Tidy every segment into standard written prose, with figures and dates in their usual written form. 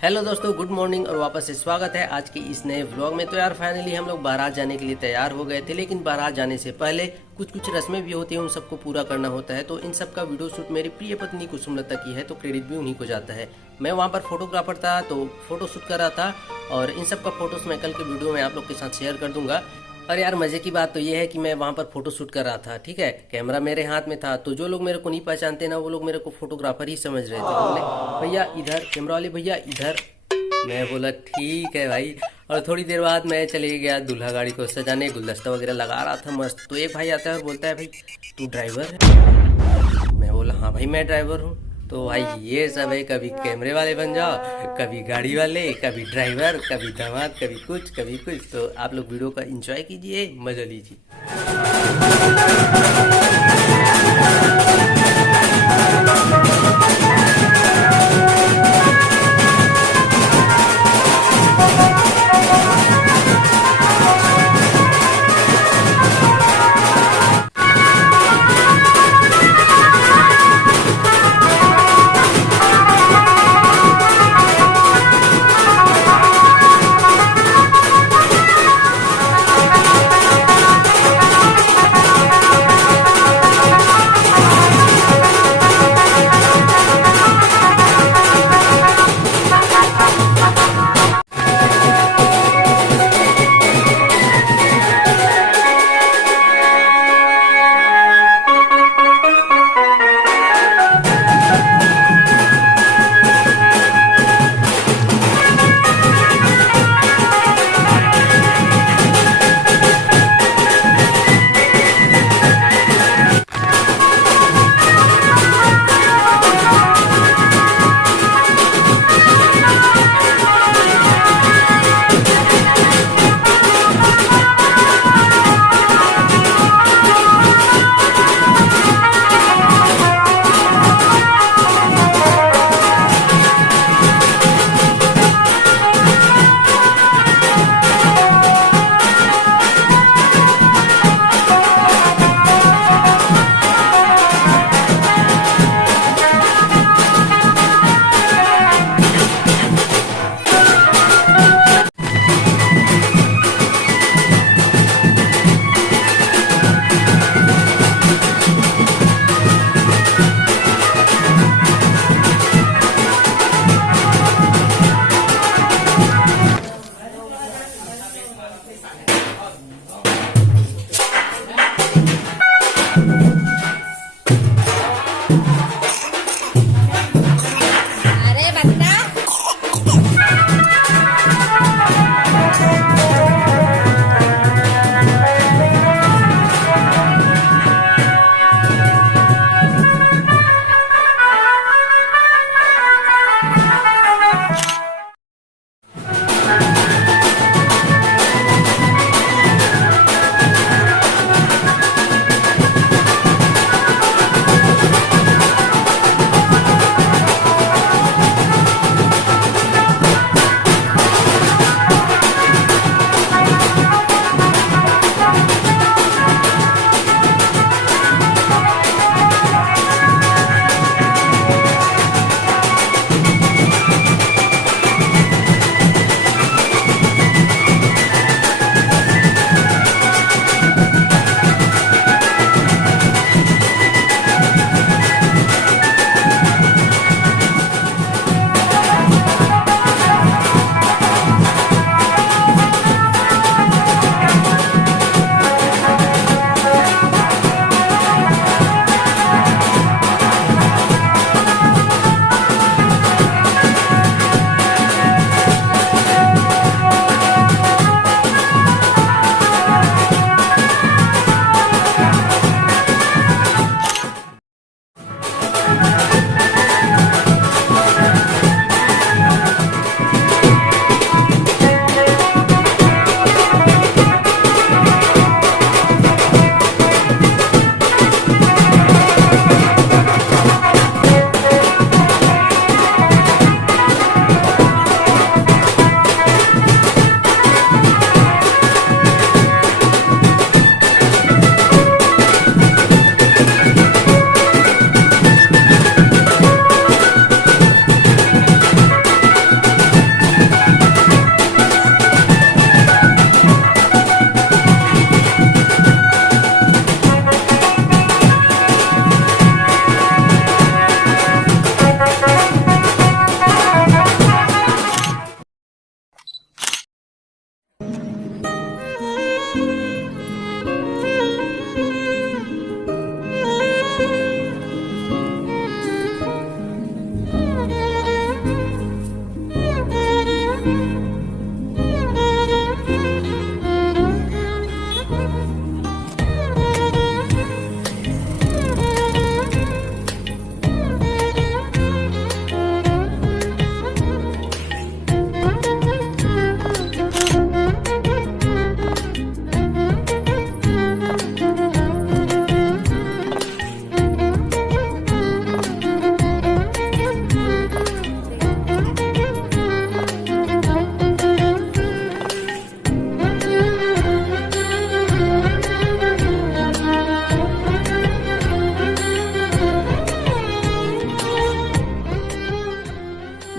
Hello दोस्तों, good morning और वापस से स्वागत है आज के इस नए व्लॉग में। तो यार फाइनली हम लोग बारात जाने के लिए तैयार हो गए थे, लेकिन बारात जाने से पहले कुछ रस्में भी होती हैं, उन सबको पूरा करना होता है। तो इन सब का वीडियो शूट मेरी प्रिय पत्नी कुसुमलता की है, तो क्रेडिट भी उन्हीं को जाता है। मैं वहाँ पर फोटोग्राफर था, तो फोटो शूट कर रहा था और इन सब का फोटोज मैं कल के वीडियो में आप लोग के साथ शेयर कर दूंगा। और यार मजे की बात तो ये है कि मैं वहाँ पर फोटो शूट कर रहा था, ठीक है। कैमरा मेरे हाथ में था, तो जो लोग मेरे को नहीं पहचानते ना, वो लोग मेरे को फोटोग्राफर ही समझ रहे थे। बोले भैया इधर, कैमरा वाले भैया इधर। मैं बोला ठीक है भाई। और थोड़ी देर बाद मैं चले गया दूल्हा गाड़ी को सजाने, गुलदस्ता वगैरह लगा रहा था मस्त। तो एक भाई आता है और बोलता है भाई तू ड्राइवर है? मैं बोला हाँ भाई मैं ड्राइवर हूँ। तो भाई ये सब है, कभी कैमरे वाले बन जाओ, कभी गाड़ी वाले, कभी ड्राइवर, कभी दामाद, कभी कुछ कभी कुछ। तो आप लोग वीडियो का एंजॉय कीजिए, मजा लीजिए।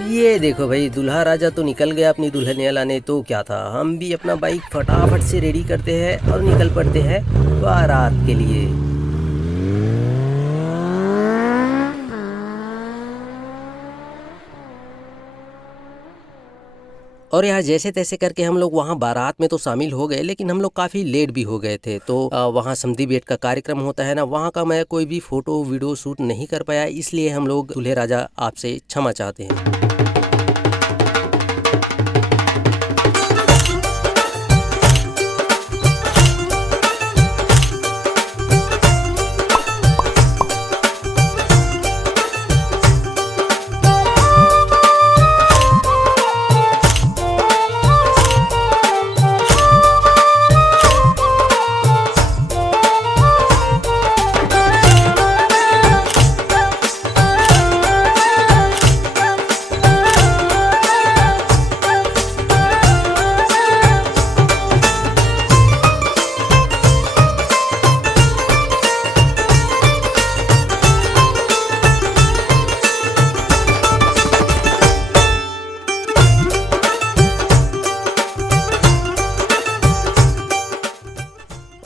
ये देखो भाई, दूल्हा राजा तो निकल गया अपनी दुल्हनिया लाने, तो क्या था, हम भी अपना बाइक फटाफट से रेडी करते हैं और निकल पड़ते हैं बारात के लिए। और यहाँ जैसे तैसे करके हम लोग वहाँ बारात में तो शामिल हो गए, लेकिन हम लोग काफ़ी लेट भी हो गए थे। तो वहाँ समधी बेट का कार्यक्रम होता है ना, वहाँ का मैं कोई भी फोटो वीडियो शूट नहीं कर पाया, इसलिए हम लोग दूल्हे राजा आपसे क्षमा चाहते हैं।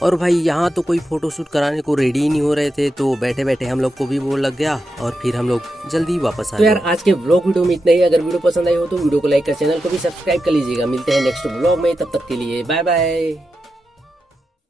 और भाई यहाँ तो कोई फोटोशूट कराने को रेडी ही नहीं हो रहे थे, तो बैठे बैठे हम लोग को भी बोर लग गया और फिर हम लोग जल्दी वापस आ गए। तो यार आज के व्लॉग वीडियो में इतना ही। अगर वीडियो पसंद आई हो तो वीडियो को लाइक कर, चैनल को भी सब्सक्राइब कर लीजिएगा। मिलते हैं नेक्स्ट व्लॉग में, तब तक के लिए बाय बाय।